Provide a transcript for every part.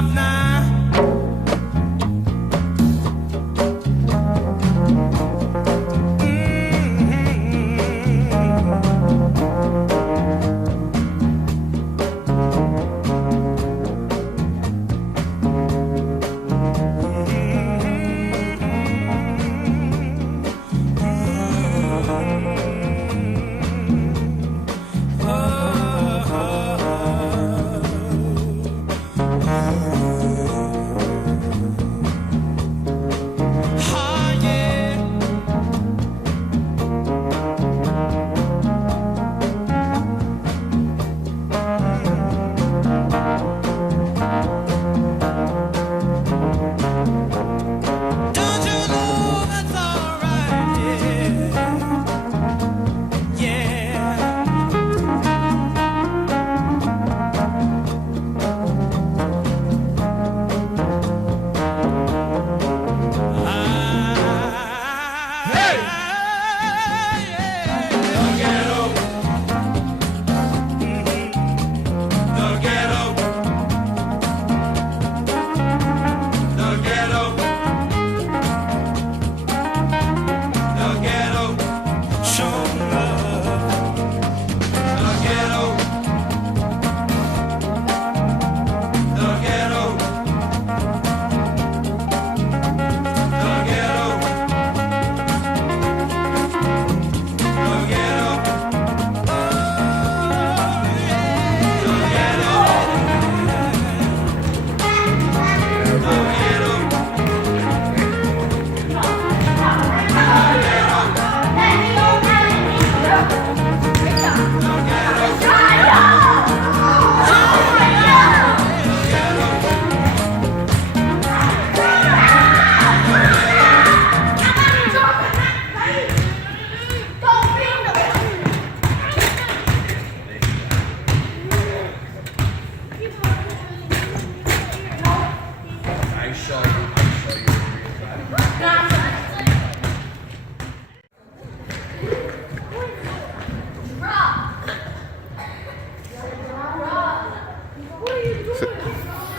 enough now.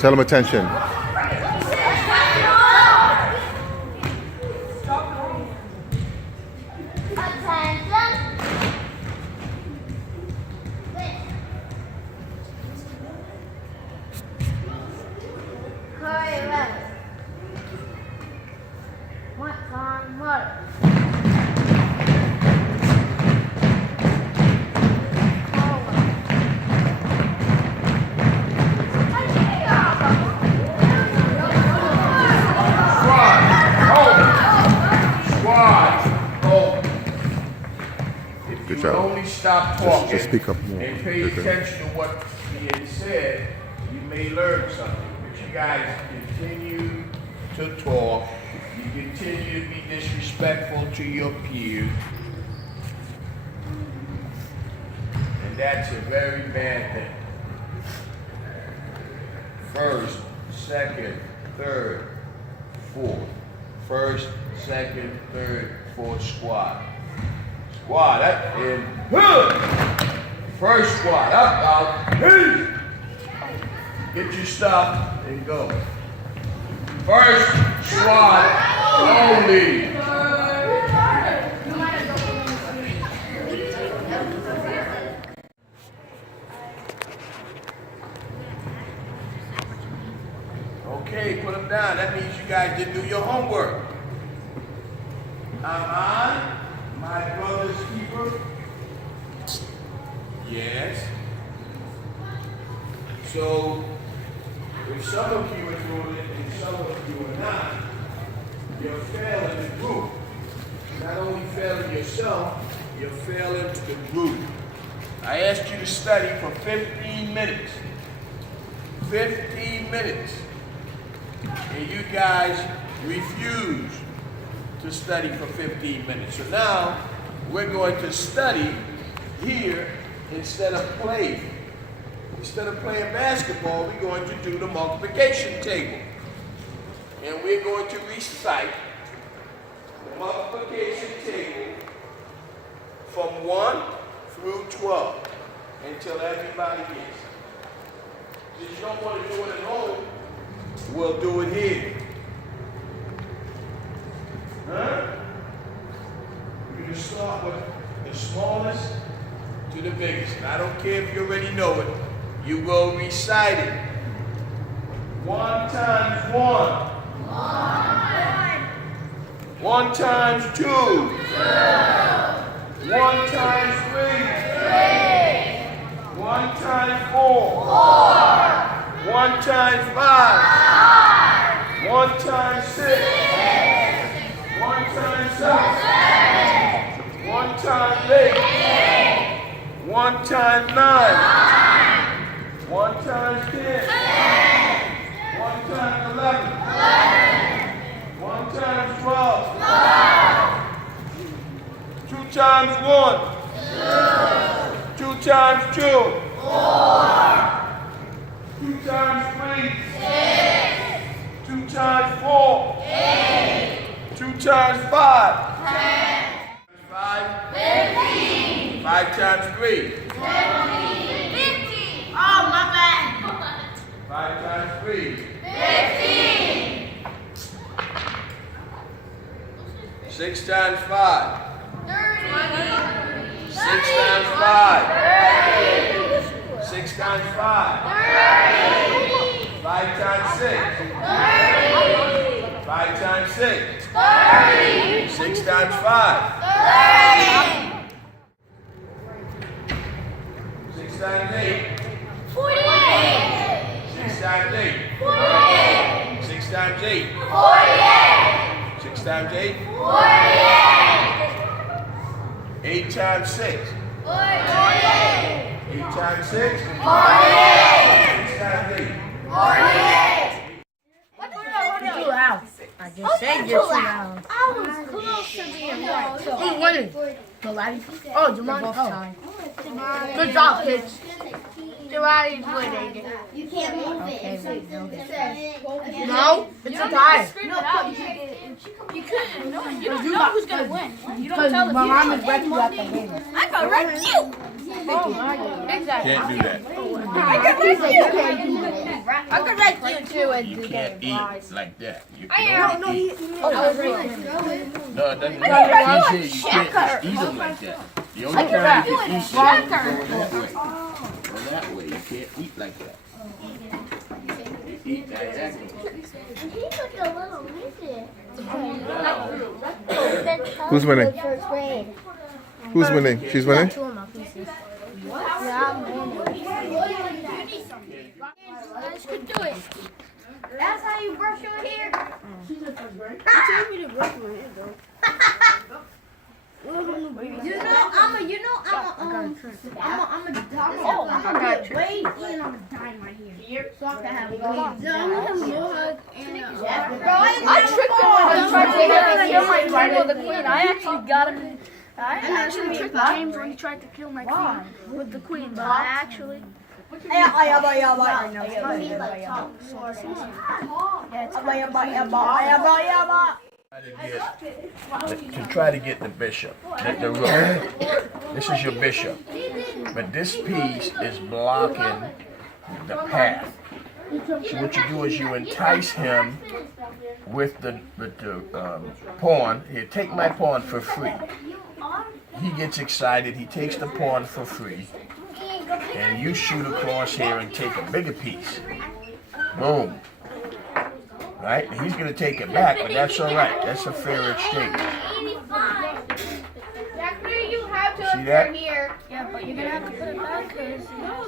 Tell them attention. If you only stop talking just speak up more. and pay attention to what's being said, you may learn something. But you guys continue to talk. You continue to be disrespectful to your peers. And that's a very bad thing. First, second, third, fourth. First, second, third, fourth squat. Squat up and first squat up, out. Get your stuff and go. First squat only. Okay, put them down. That means you guys didn't do your homework. I'm on. My brother's keeper? Yes. So, if some of you are doing it and some of you are not, you're failing the group. Not only failing yourself, you're failing the group. I asked you to study for 15 minutes. 15 minutes. And you guys refused to study for 15 minutes. So now, we're going to study here instead of playing. Instead of playing basketball, we're going to do the multiplication table. And we're going to recite the multiplication table from 1 through 12 until everybody gets it. If you don't want to do it at home, we'll do it here. Huh? We're going to start with the smallest to the biggest. And I don't care if you already know it. You will recite it. 1 times 1. 1 times 2. 2. 1 times 3. 1 times 4. 1 times 5. 1 times 6. 1 times 7. 1 times 8. 1 times 9. 1 times 10. 1 times 11. 1 times 12. 2 times 1. 2 times 2. 2 times 3. 2 times 4. 2 times 5. 5. 5 times 3. 50. Oh, my bad. 5 times 3. 15. 6 times 5. 30. 6 times 5. 6 times 5. 5 times 6. 5 times 6. 6 times 5. 6 times 8. 48. 6 times 8. 48. 6 times 8. 48. 6 times 8. 48. 8 times 6. 48. 8 times 6. 48. 6 times 8. 48. You're too loud. I just said you're too loud. I was close to being right. Who's winning? Nobody. Oh, Jamon. Oh. Good job, kids. Jamoni's winning. You can't move it. Okay, If something wait, says, No, it's a tie. no, You couldn't. No, you don't You know got- who's gonna win. You don't Because tell the my mom future. is ready to at the game. I can wreck you. Oh my God. Exactly. Can't do that. I can wreck you. I could wreck you too and You do can't that. eat like that. You I can am. only eat. Oh, I was right. No, it doesn't I matter. can He said you can't just eat them like that. The only time you can eat them is Checker. go that way. Go that way. You can't eat like that. You eat diagonal. he took a little visit. Who's winning? First grade. Who's winning? She's winning? Two of my pieces. Let's go do it. That's how you brush your hair? I'm a get wave and I'm gonna dye my hair. So I can have waves. I tricked him when he tried to kill my queen with the queen. I actually got him. I actually tricked James when he tried to kill my queen with the queen, but I actually. To try to get the bishop, the rook. This is your bishop, but this piece is blocking the path. So what you do is you entice him with the pawn. Here, take my pawn for free. He gets excited. He takes the pawn for free, and you shoot across here and take a bigger piece. Boom. Right? And he's going to take it back, but that's all right. That's a fair exchange. You have to See that? here. Yeah, but you're gonna have to put it back because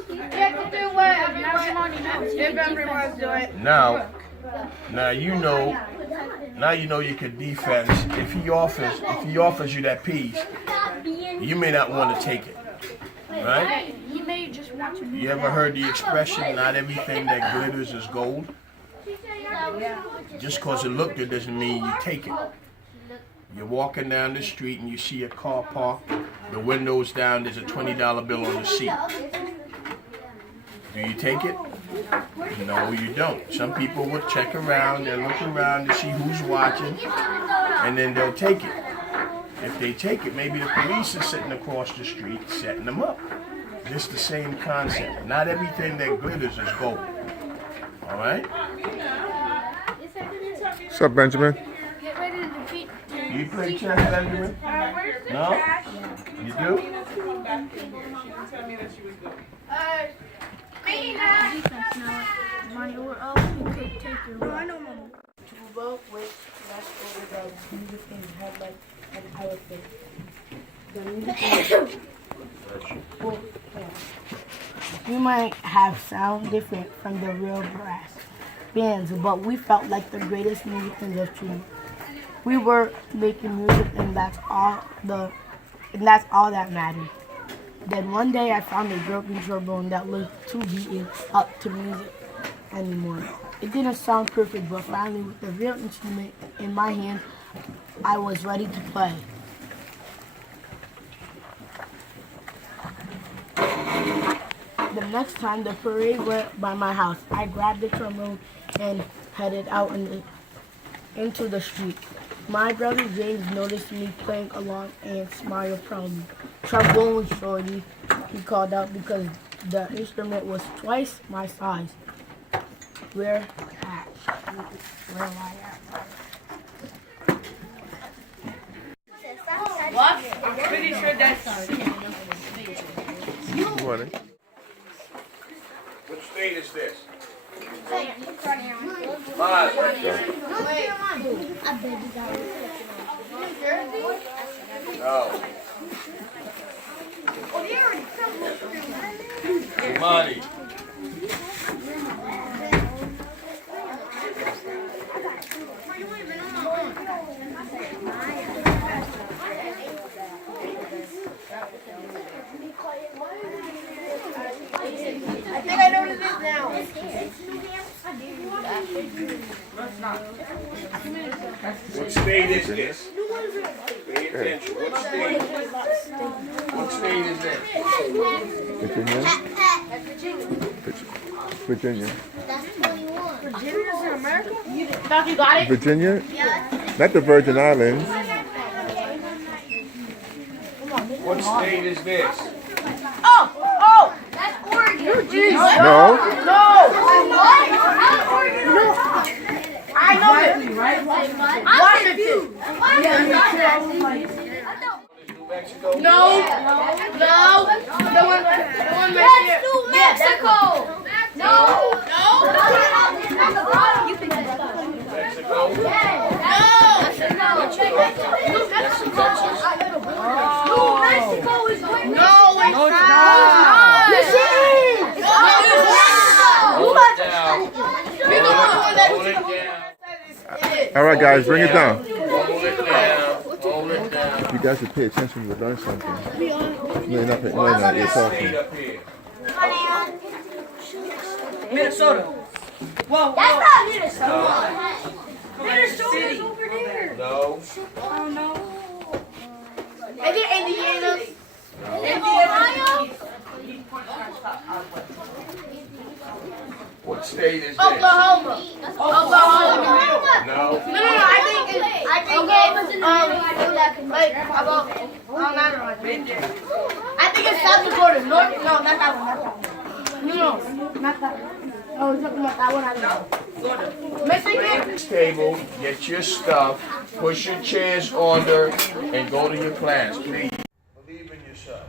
You have to do what Everybody knows. if everyone's doing it. Now you know you can defense. If he offers you that piece, you may not want to take it. Right? he may just want to. You ever heard the expression, not everything that glitters is gold? Just because it looked good doesn't mean you take it. You're walking down the street and you see a car parked, the window's down, there's a $20 bill on the seat. Do you take it? No, you don't. Some people will check around, they'll look around to see who's watching, and then they'll take it. If they take it, maybe the police is sitting across the street setting them up. Just the same concept. Not everything that glitters is gold. All right? What's up, Benjamin? Get ready to defeat. You play chess, Benjamin? No? You do? Defense now. Money or else you could take your run. Tuba with left over the music and head like an elephant. The music well, we might have sound different from the real brass bands, but we felt like the greatest musicians of today. We were making music, and that's all that mattered. Then one day I found a broken trombone that was too beaten up to music anymore. It didn't sound perfect, but finally with the real instrument in my hand, I was ready to play. The next time the parade went by my house, I grabbed the trombone and headed out into the street. My brother James noticed me playing along and smiled proudly. "Trombone, shorty," he called out because the instrument was twice my size. Where am I at? What? I'm pretty sure that's Who's winning? What state is this? Mine. No. Money. I think I know what it is now. What state is this? Pay attention. What state? What state is this? Virginia? Virginia. Virginia's in America? Thought you got it? Virginia? Not the Virgin Islands. What state is this? Oh! That's Oregon. No? I know it. Washington. New Mexico? No. The one right here. New Mexico. No. You think that's Mexico? No. New Mexico is going No, it's No, it's not. not. Yes, it is. Hold it down. Hold it down. All right, guys, bring it down. Hold it down. Hold it down. You guys should pay attention to learn something. No, you're not. No, you're not. You're State talking. up here. Minnesota. Whoa, That's whoa. not Minnesota. Minnesota's over there. No. Oh no. Is it Indiana? Ohio? What state is this? Oklahoma. No. I think like about I think it's South Dakota. North? No, not that one. No, not that one. Oh, we're talking about that one. I don't know. Michigan. This table, get your stuff, push your chairs under, and go to your class, please. Believe in yourself.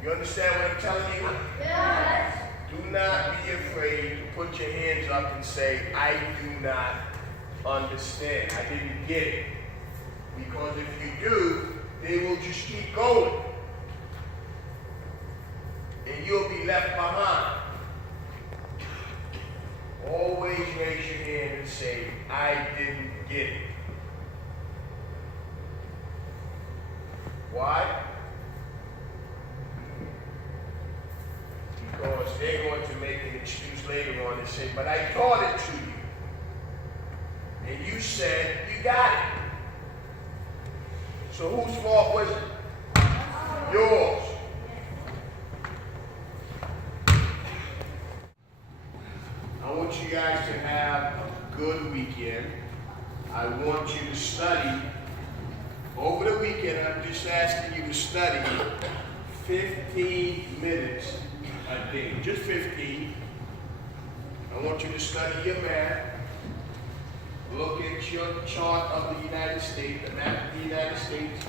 You understand what I'm telling you? Yes. Do not be afraid to put your hands up and say, I do not understand. I didn't get it. Because if you do, they will just keep going. And you'll be left behind. Always raise your hand and say, I didn't get it. Why? Because they're going to make an excuse later on and say, but I taught it to you. And you said you got it. So whose fault was it? Yours. you guys to have a good weekend. I want you to study. Over the weekend, I'm just asking you to study 15 minutes a day. Just 15. I want you to study your math. Look at your chart of the United States, the map of the United States.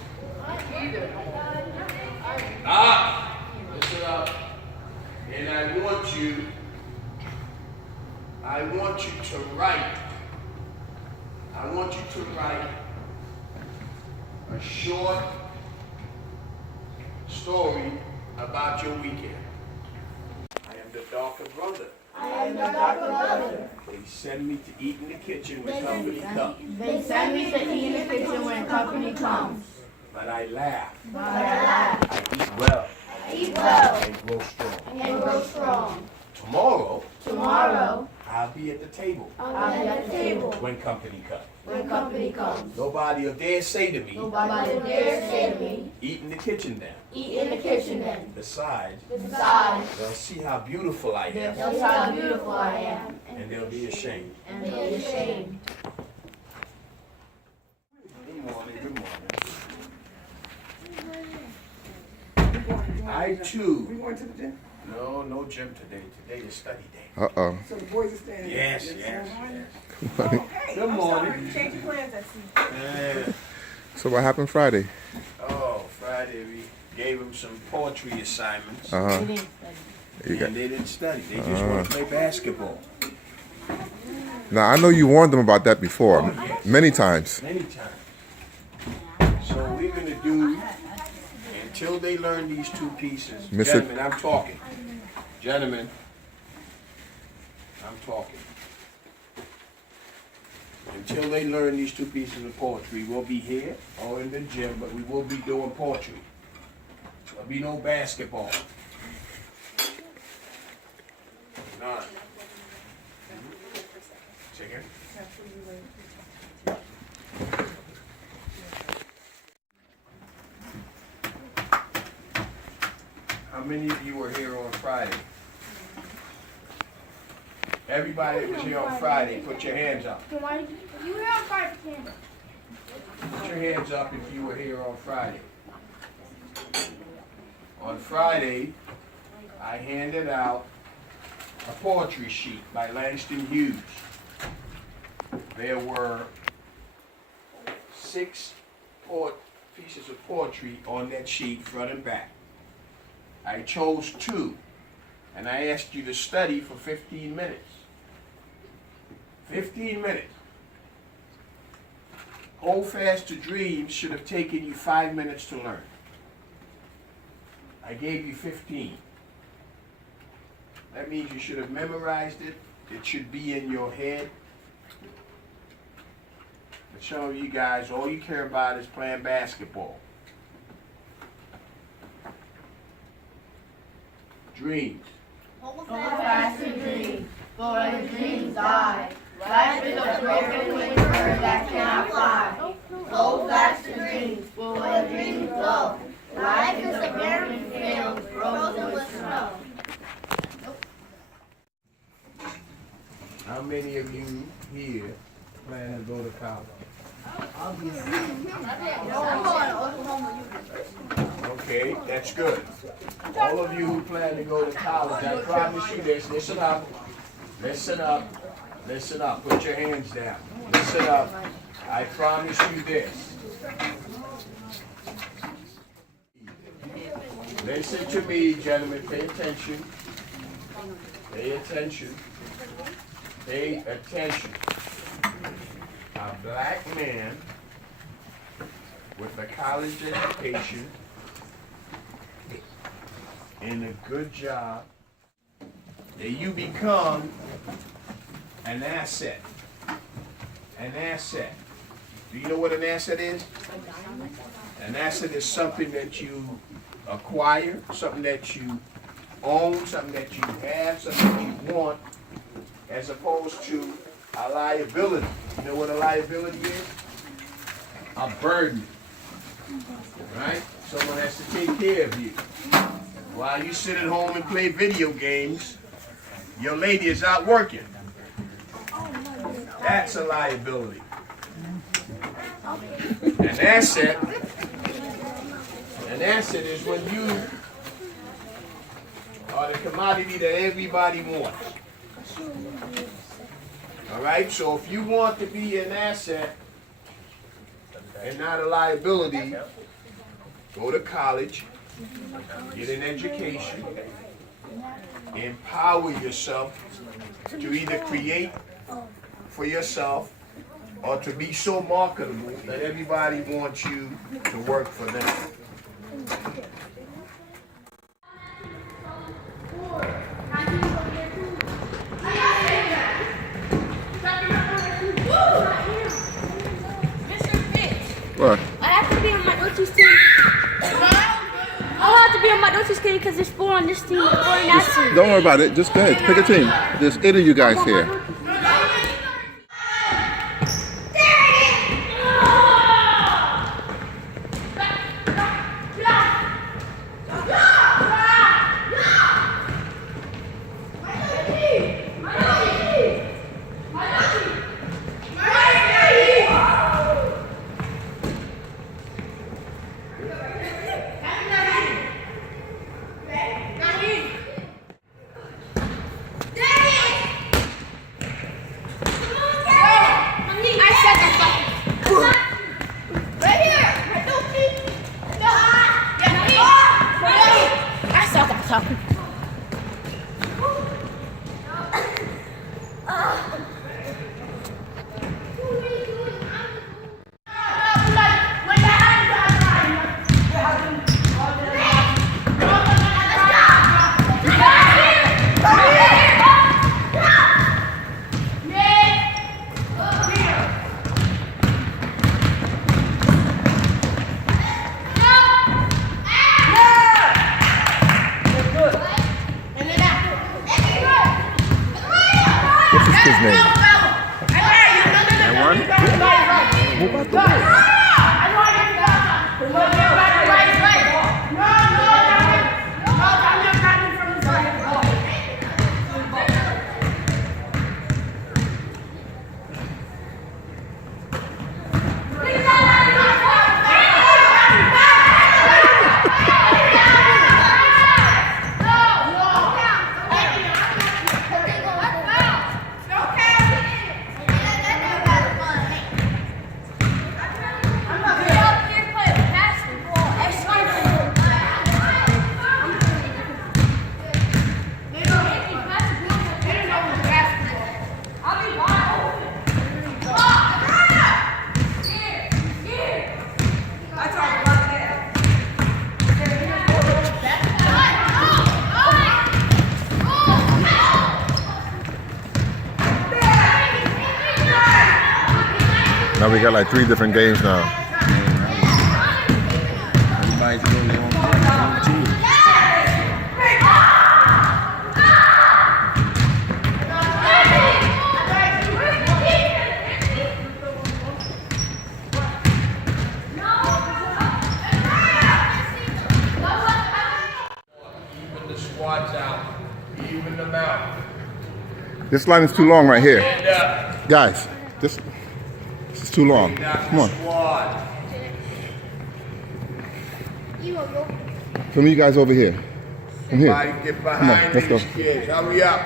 Listen up. And I want you to write. I want you to write a short story about your weekend. I am the darker brother. I am the darker brother. They send me to eat in the kitchen when company comes. They send me to eat in the kitchen when company comes. But I laugh. But I laugh. I eat well. I eat well. And grow strong. And grow strong. Tomorrow, I'll be at the table. I'll be at the table. When company comes. When company comes. Nobody will dare say to me, Nobody will dare say to me, eat in the kitchen then. eat in the kitchen then. Besides, Besides, they'll see how beautiful I am. they'll see how beautiful I am. And they'll be ashamed. And they'll be ashamed. Good morning, good morning. I too. We going to the gym? No gym today. Today is study day. Uh-oh. So the boys are staying. Yes. Oh, hey, Good I'm morning. sorry. You changed your plans, I see. Yeah. So what happened Friday? Oh, Friday we gave them some poetry assignments. Uh-huh. You got, And they didn't study. They just want to play basketball. now, I know you warned them about that before, many times. Many times. So we're going to do, until they learn these two pieces. Mr. Gentlemen, I'm talking. Gentlemen, I'm talking. Until they learn these two pieces of poetry, we'll be here or in the gym, but we will be doing poetry. There'll be no basketball. None. Chicken? How many of you were here on Friday? Everybody that was here on Friday, put your hands up. You were on Friday. Put your hands up if you were here on Friday. On Friday, I handed out a poetry sheet by Langston Hughes. There were 6 pieces of poetry on that sheet, front and back. I chose 2, and I asked you to study for 15 minutes. 15 minutes. Hold Fast to Dreams should have taken you 5 minutes to learn. I gave you 15. That means you should have memorized it. It should be in your head. But some of you guys, all you care about is playing basketball. Dreams. Hold fast to dreams, for the dreams die. Life is a broken winged bird that cannot fly. Hold fast to dreams, for the dreams blow. Life is a barren field frozen with snow. How many of you here plan to go to college? Okay, that's good. All of you who plan to go to college, I promise you this. Listen up. Listen up. Listen up. Put your hands down. Listen up. I promise you this. Listen to me, gentlemen. Pay attention. Pay attention. Pay attention. A black man with a college education and a good job, that you become an asset. An asset. Do you know what an asset is? An asset is something that you acquire, something that you own, something that you have, something that you want, as opposed to a liability. You know what a liability is? A burden. Right? Someone has to take care of you. While you sit at home and play video games, your lady is out working. That's a liability. An asset is when you are the commodity that everybody wants. All right, so if you want to be an asset and not a liability, go to college, get an education, empower yourself to either create for yourself or to be so marketable that everybody wants you to work for them. What? I have to be on my Dutchie's team. I'll have to be on my Dutchie's team because there's 4 on this team and 4 on that team. Don't worry about it. Just go ahead. Pick a team. There's 8 of you guys here. His name. That one? Move out the way. Now we got like 3 different games now. Everybody's doing their own team. Even the squats out, even them out. This line is too long right here. Stand up. Guys, this is too long. Come on. Squat. Some of you guys over here. Come here. Everybody get Come on, behind let's these go. kids. Hurry up.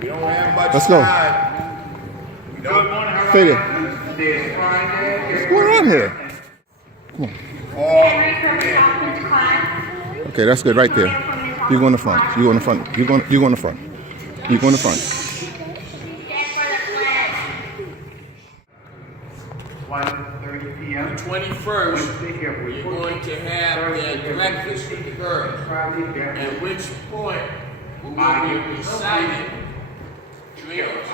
We don't have much Let's go. time. We don't. Stay there. What's going on here? Come on. Okay, that's good right there. You go in the front. You go in the front. You go in the front. You go in the front. 1:30 p.m. 21st, we're going to have their breakfast with the girls. At which point, we will be reciting drills.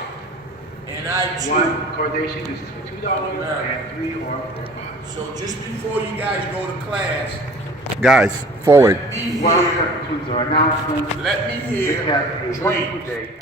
And I choose. One coordination is $2 and 3 or 4 pounds. So just before you guys go to class, Guys, forward. let me Welcome hear, to the announcement. let me hear Recap a wonderful dreams. day.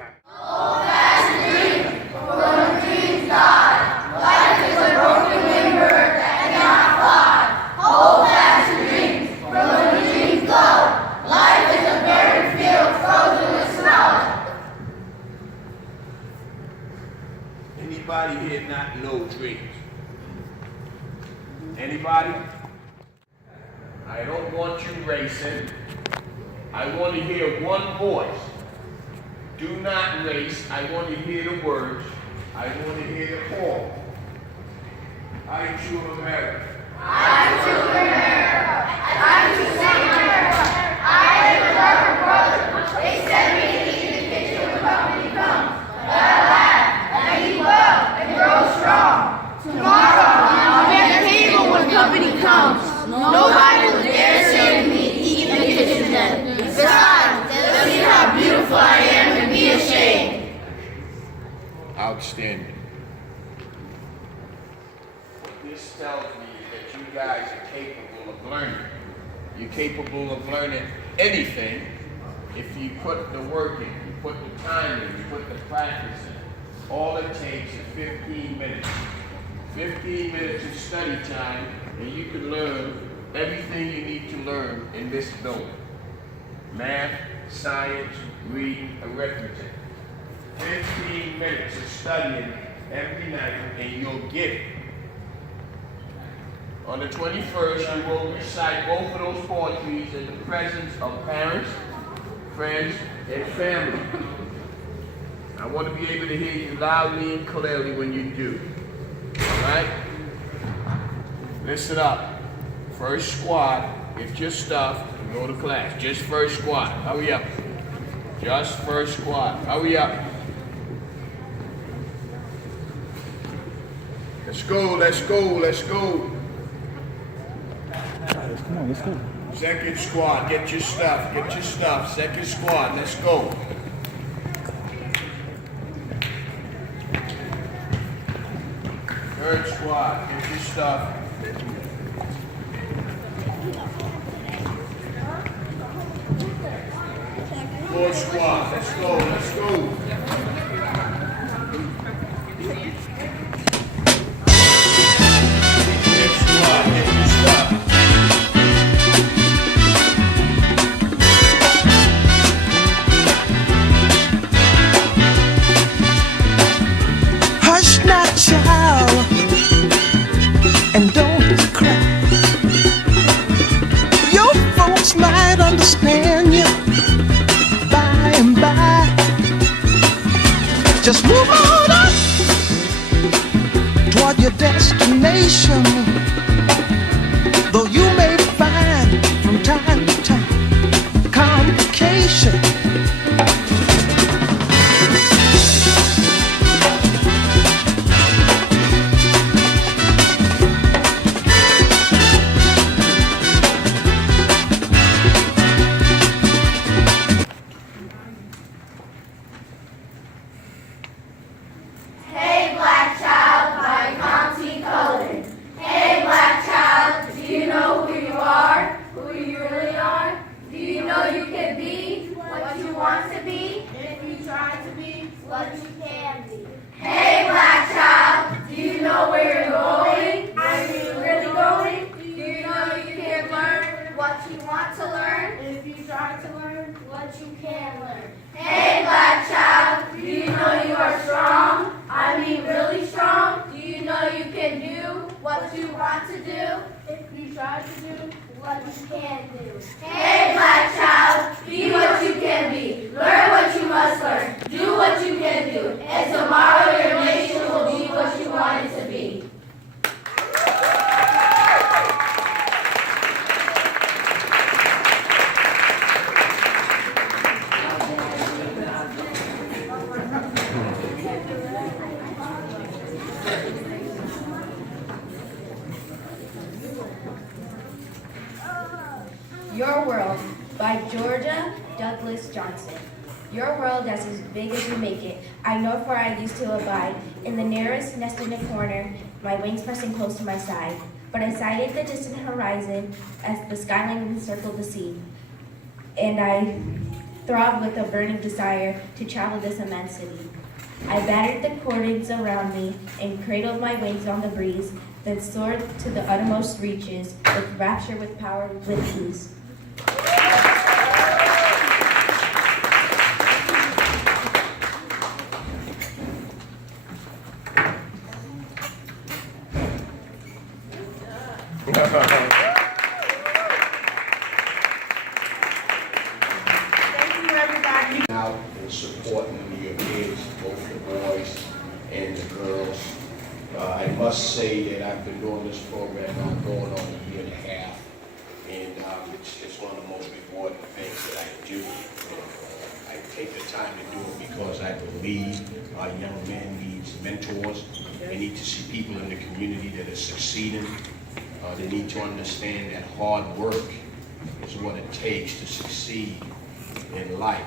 everybody? I don't want you racing. I want to hear one voice. Do not race. I want to hear the words. I want to hear the call. I am true of America. I am true America. I am true America. I am a perfect brother. They sent me to eat the kitchen when company comes. But I laugh and eat well and grow strong. Tomorrow I'll be at the table when company comes. Nobody will dare say to me, eat in the kitchen then. Besides, they'll see how beautiful I am and be ashamed. Outstanding. What this tells me is that you guys are capable of learning. You're capable of learning anything if you put the work in, you put the time in, you put the practice in. All it takes is 15 minutes. 15 minutes of study time, and you can learn everything you need to learn in this building. Math, science, reading, arithmetic. 15 minutes of studying every night, and you'll get it. On the 21st, you will recite both of those poetries in the presence of parents, friends, and family. I want to be able to hear you loudly and clearly when you do. All right? Listen up. First squad, get your stuff and go to class. Just first squad. Hurry up. Just first squad. Hurry up. Let's go, let's go, let's go. Come on, let's go. Second squad, get your stuff, get your stuff. Second squad, let's go. Third squad, get your stuff. Fourth squad, let's go, let's go. Fifth squad, get your stuff. Hush not, child, and don't cry. Your folks might understand you by and by. Just move on up toward your destination. Though you may find from time to time complication. Hey black child, by Conti colored. Hey black child, do you know who you are? Who you really are? Do you know you can be what you want to be? If you try to be what you can be. Hey black child, do you know where you're going? Are you really going? Do you know you can learn what you want to learn? If you try to learn what you can learn. Hey black child, do you know you are strong? I mean really strong? Do you know you can do what you want to do? If you try to do what you can do. Hey black child, be what you can be. Learn what you must learn. Do what you can do. And tomorrow your nation will be what you want it to be. Your World by Georgia Douglas Johnson. Your world is as big as you make it. I know, for I used to abide in the nearest nest in a corner, my wings pressing close to my side. But I sighted the distant horizon as the skyline encircled the sea. And I throbbed with a burning desire to travel this immensity. I battered the cordons around me and cradled my wings on the breeze, then soared to the uttermost reaches with rapture, with power, with ease. out and supporting your kids, both the boys and the girls. I must say that I've been doing this program now going on a year and a half, and it's one of the most rewarding things that I do. I take the time to do it because I believe our young men need mentors. They need to see people in the community that are succeeding. They need to understand that hard work is what it takes to succeed in life.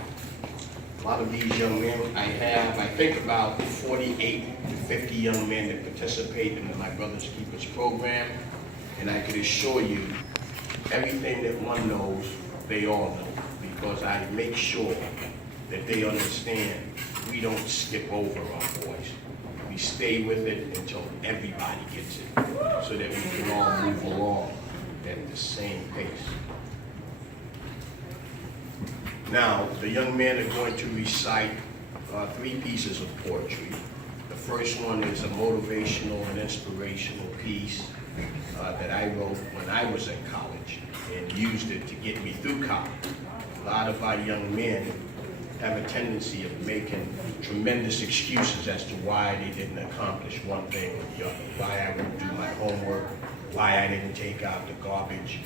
A lot of these young men I think about 48 to 50 young men that participate in my Brothers Keepers program, and I can assure you, everything that one knows, they all know, because I make sure that they understand we don't skip over our boys. We stay with it until everybody gets it, so that we can all move along at the same pace. Now, the young men are going to recite 3 pieces of poetry. The first one is a motivational and inspirational piece that I wrote when I was in college and used it to get me through college. A lot of our young men have a tendency of making tremendous excuses as to why they didn't accomplish one thing or the other, why I didn't do my homework, why I didn't take out the garbage,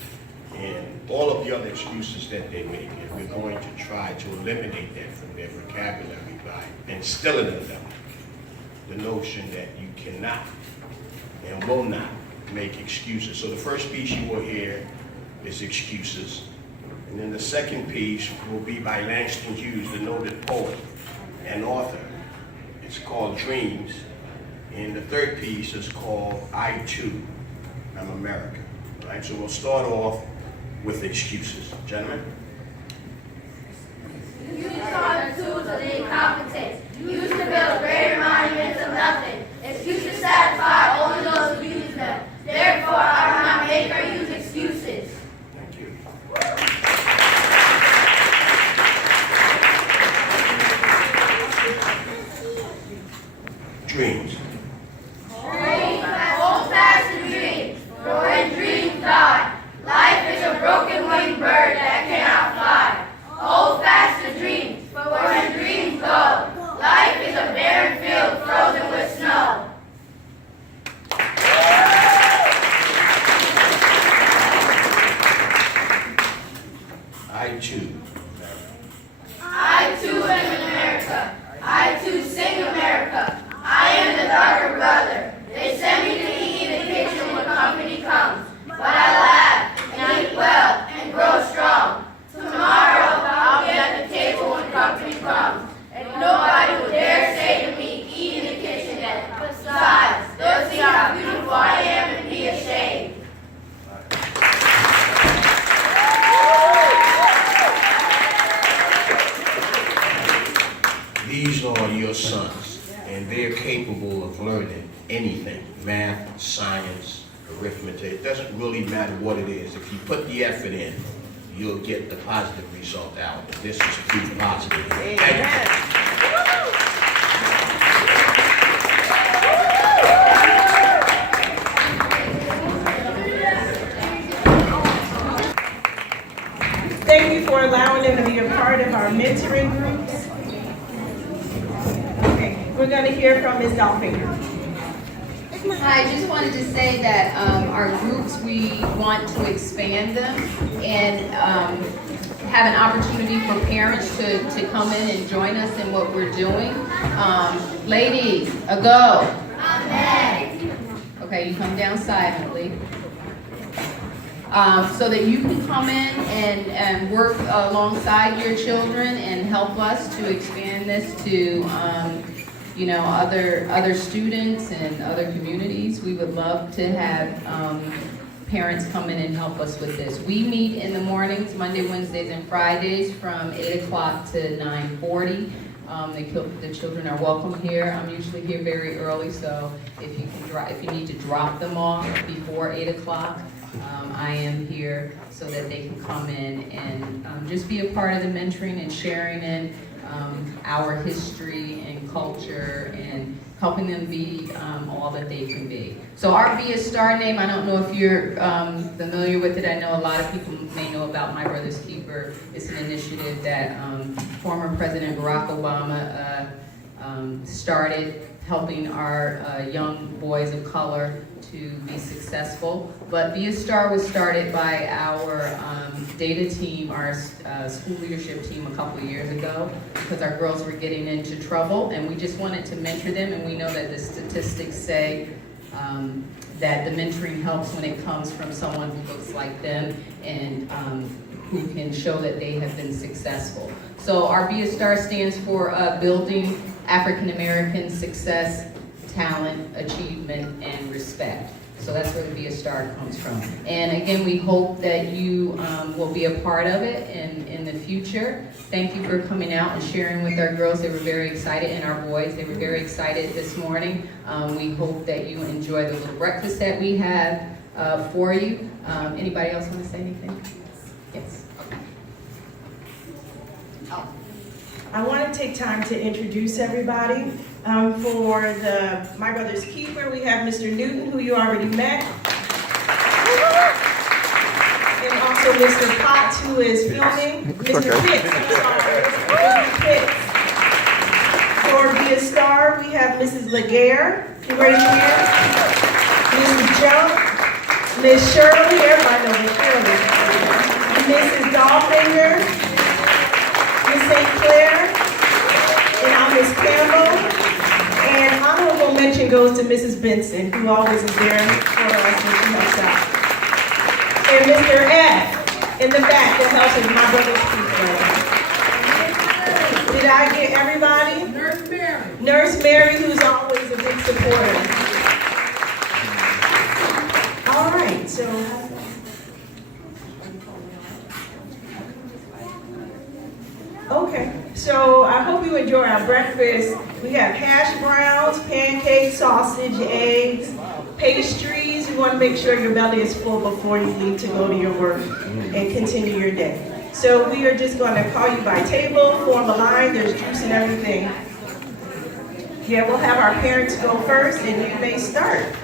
and all of the other excuses that they make. And we're going to try to eliminate that from their vocabulary by instilling in them the notion that you cannot and will not make excuses. So the first piece you will hear is excuses. And then the second piece will be by Langston Hughes, the noted poet and author. It's called Dreams. And the third piece is called I Too Am America. All right, so we'll start off with excuses. Gentlemen? Used are the tools of the incompetent. Used to build greater monuments of nothing. Excuses satisfy only those who use them. Therefore, I will not make or use excuses. Thank you. Dreams. Dreams, hold fast to dreams, for when dreams die, life is a broken winged bird that cannot fly. Hold fast to dreams, for when dreams go, life is a barren field frozen with snow. I too. I too am in America. I too sing America. I am the darker brother. They send me to eat in the kitchen when company comes. But I laugh and eat well and grow strong. Tomorrow I'll be at the table when company comes. And nobody will dare say to me, eat in the kitchen then. Besides, they'll see how beautiful I am and be ashamed. These are your sons, and they're capable of learning anything, math, science, arithmetic. It doesn't really matter what it is. If you put the effort in, you'll get the positive result out. And this is proof positive. Thank you. Thank you for allowing them to be a part of our mentoring groups. Okay, we're going to hear from Ms. Dolphinger. Hi, I just wanted to say that our groups, we want to expand them and have an opportunity for parents to come in and join us in what we're doing. Ladies, a go. Amen. Okay, you come down silently. So that you can come in and work alongside your children and help us to expand this to other students and other communities. We would love to have parents come in and help us with this. We meet in the mornings, Monday, Wednesdays, and Fridays from 8 o'clock to 9:40. The children are welcome here. I'm usually here very early, so if you need to drop them off before 8 o'clock, I am here so that they can come in and just be a part of the mentoring and sharing in our history and culture and helping them be all that they can be. So our Be a Star name, I don't know if you're familiar with it. I know a lot of people may know about My Brother's Keeper. Newburgh. It's an initiative that former President Barack Obama started, helping our young boys of color to be successful. But Be a Star was started by our data team, our school leadership team a couple of years ago, because our girls were getting into trouble, and we just wanted to mentor them, and we know that the statistics say that the mentoring helps when it comes from someone who looks like them and who can show that they have been successful. So our Be a Star stands for Building African American Success, Talent, Achievement, and Respect. So that's where the Be a Star comes from. And again, we hope that you will be a part of it in the future. Thank you for coming out and sharing with our girls. They were very excited, and our boys, they were very excited this morning. We hope that you enjoy the little breakfast that we have for you. Anybody else want to say anything? Yes. I want to take time to introduce everybody. For My Brother's Keeper, we have Mr. Newton, who you already met. And also Mr. Potts, who is filming. Mr. Pitts, I'm sorry. Mr. Pitts. For Be a Star, we have Mrs. Laguerre, right here. Mrs. Jump, Miss Shirley, everybody knows Miss Shirley. Mrs. Dahlfinger, Miss St. Clair, and I'm Miss Campbell. And honorable mention goes to Mrs. Benson, who always is there for us when she helps out. And Mr. F in the back that helps with My Brother's Keeper. Did I get everybody? Nurse Mary. Nurse Mary, who's always a big supporter. All right, so. Okay, so I hope you enjoy our breakfast. We have hash browns, pancakes, sausage, eggs, pastries. You want to make sure your belly is full before you leave to go to your work and continue your day. So we are just going to call you by table, form a line, there's juice and everything. Yeah, we'll have our parents go first, and you may start.